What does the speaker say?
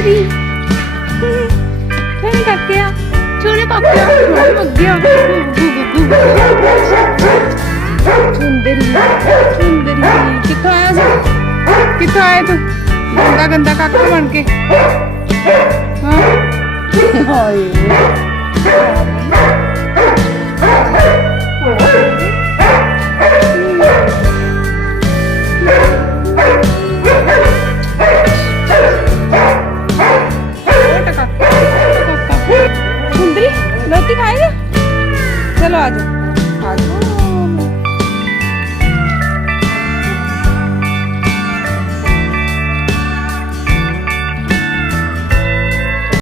ਸੁੰਦਰੀ ਕਿਹਨੇ ਕਾਕਿਆ ਛੋਲੇ ਕਾਕਿਆ ਛੋਲੇ ਮੱਗਿਆ ਸੁੰਦਰੀ ਸੁੰਦਰੀ ਕਿੱਥੋਂ ਆਇਆ ਸੀ ਕਿੱਥੋਂ ਆਇਆ ਤੂੰ ਗੰਦਾ ਗੰਦਾ ਕਾਕਾ ਬਣ ਕੇ ਹਾਂ ਹਾਏ सुंदरी रोटी खाएगा चलो आ जाओ